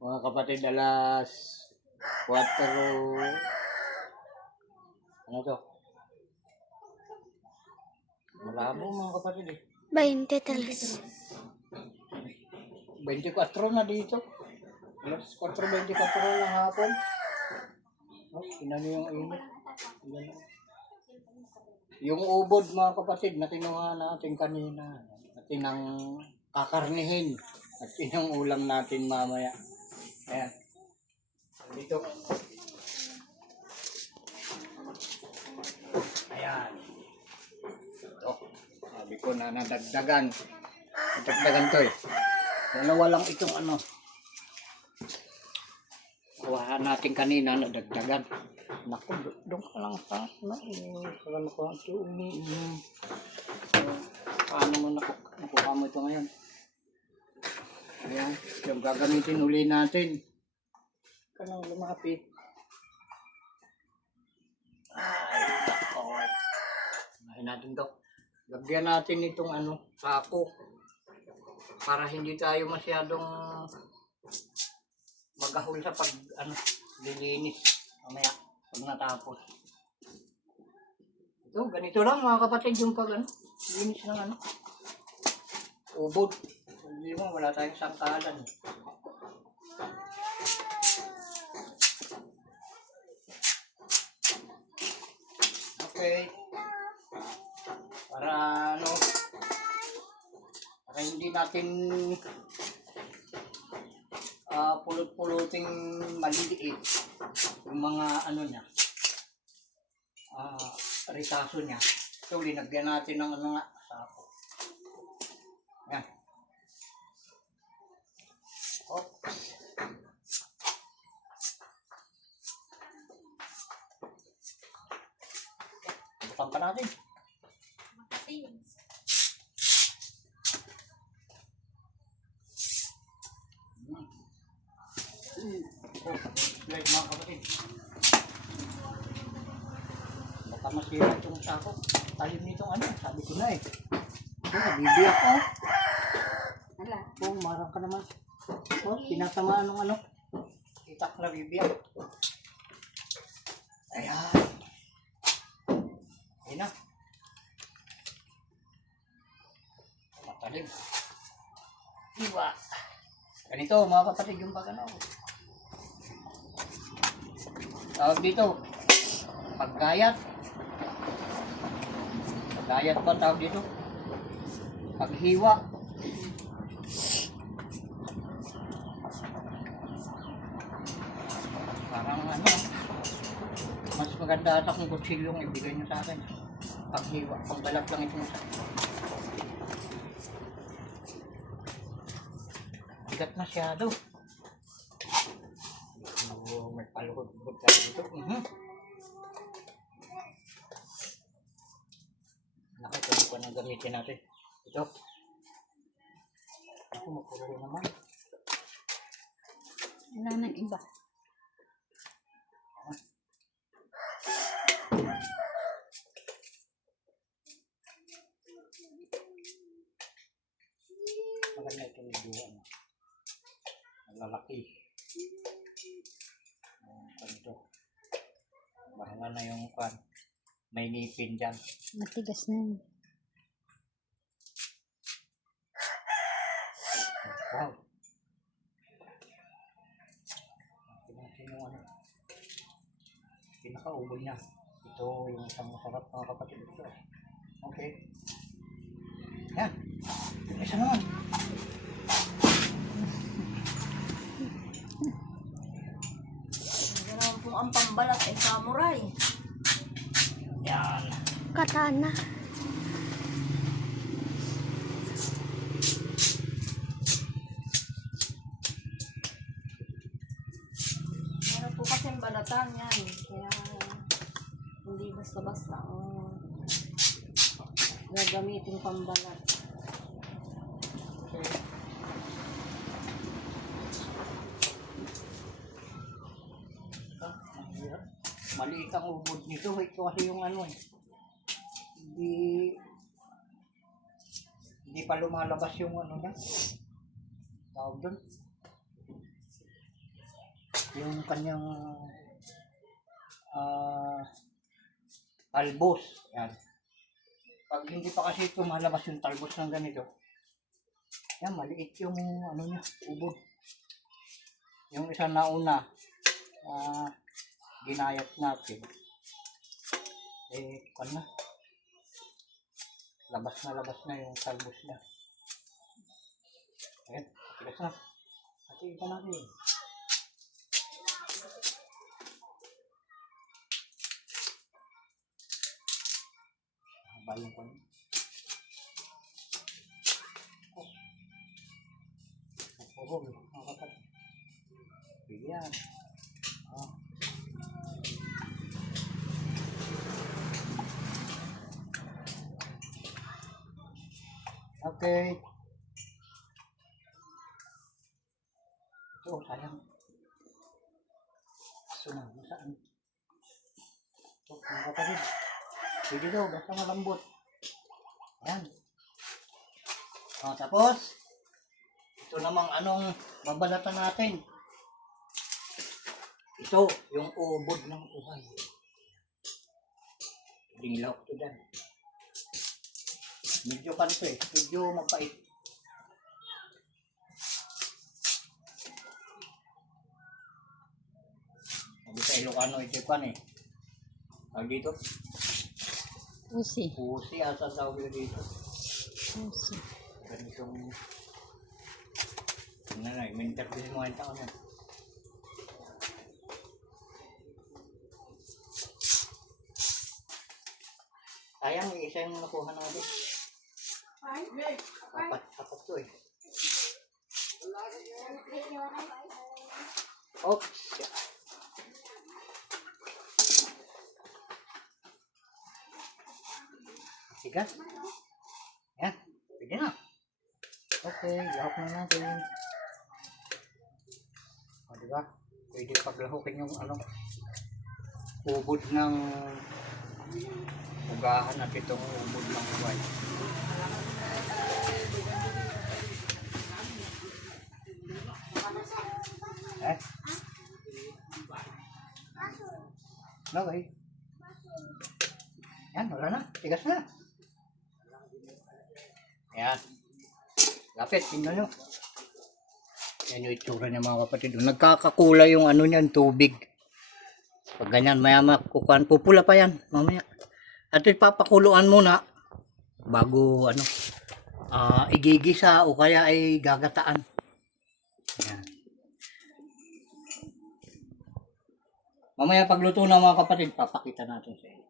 Mga kapatid, alas 4, ano to? Malabo mga kapatid eh. 23. 24 na dito. Alas 4:24 ng hapon. Oh, tingnan niyo yung init. Yan. Yung ubod mga kapatid na kinuha natin kanina. Natin ang kakarnihin. At yun yung ulam natin mamaya. Ayan. Dito. Ayan. Ito. Sabi ko na nadagdagan. Nadagdagan to eh. Dalawa lang itong ano. Kuha natin kanina nadagdagan. Naku, doon ka lang sa ano. Kala ko ang tiuni. Paano mo nakuha mo ito ngayon? Ayan. Yung gagamitin uli natin. Kanang lumapit. Ay, nako. Unahin natin to. Lagyan natin itong ano, sako. Para hindi tayo masyadong magahol sa pag ano, lilinis mamaya pag natapos. Ito, ganito lang mga kapatid yung pag ano, linis ng ano, ubod. Hindi mo, wala tayong sangkalan. Okay. Para ano, para hindi natin pulot-puluting maliliit yung mga ano niya, ritaso niya. So, linagyan natin ng ano nga, sako. Yan. Oops. Bukan pa natin. Oh, like mga kapatid. Baka masira itong sako. Talim nitong ano, sabi ko na eh. Nabibiyak ko. Hala. Oh, marang ka naman. Oh, tinatamaan ng ano. Itak na bibiyak. Ayan. Ayan na. Matalim. Diba? Ganito mga kapatid yung pag-ano. Tawag dito. Paggayat. Paggayat ba tawag dito? Paghiwa. Parang ano. Mas maganda ata kung kutsilyong ibigay nyo sa akin. Paghiwa. Pangbalat lang ito sa akin. Bigat masyado. Oh, may paluhod-hod tayo dito. Nakita ko nang gamitin natin. Ito. Ako, mapulo naman. Wala nang iba. Maganda ito yung buwan. Lalaki. Ito. Bahala na yung kwan. May ngipin dyan. Matigas na yun. Wow. Natin yung ano. Pinaka-ubo niya. Ito yung isang masarap mga kapatid. Ito. Okay. Yan. Isa naman. Ganoon po ang pambalat ay samurai. Yan. Katana. Meron po kasi balatan yan. Kaya hindi basta-basta ang gagamitin pambalat. Okay. Maliit ang ubod nito. Ito kasi yung ano eh. Hindi pa lumalabas yung ano niya. Tawag doon. yung kanyang talbos. Yan. Pag hindi pa kasi tumalabas yung talbos ng ganito, yan, maliit yung ano niya, ubod. Yung isa na una, ginayat natin. Kung na, labas na yung talbos niya. Ayan, tigas na. At ito natin. Bayang ko na. Oh, mga kapatid. Ayan. Oh. Okay. Ito, sayang. Sunod, saan? Ito, mga kapatid. Sige daw, basta malambot. Ayan. Tapos, ito namang anong babalatan natin. Ito, yung ubod ng uhay. Dinglaw ito dyan. Medyo kanto medyo mapait. Sabi sa Ilocano, ito pan Tawag dito? Usi. Pusi, asa tawag dito. Usi. Ganitong may interview mo ang tao na. Sayang, isa yung nakuha natin. Apat to Oops. Sige. Yan, pwede na. Okay, ihawak na natin. O, diba? Pwede paglahukin yung ubod ng ugahan at itong ubod ng uway. Okay. Yan, wala na. Tigas na. Yan. Lapit, tingnan nyo. Yan yung itsura niya mga kapatid. Nagkakakula yung niyan, tubig. Pag ganyan, maya kukuhan. Pupula pa yan, mamaya. At ipapakuluan muna bago igigisa o kaya ay gagataan. Yan. Mamaya pagluto na mga kapatid, papakita natin sa inyo.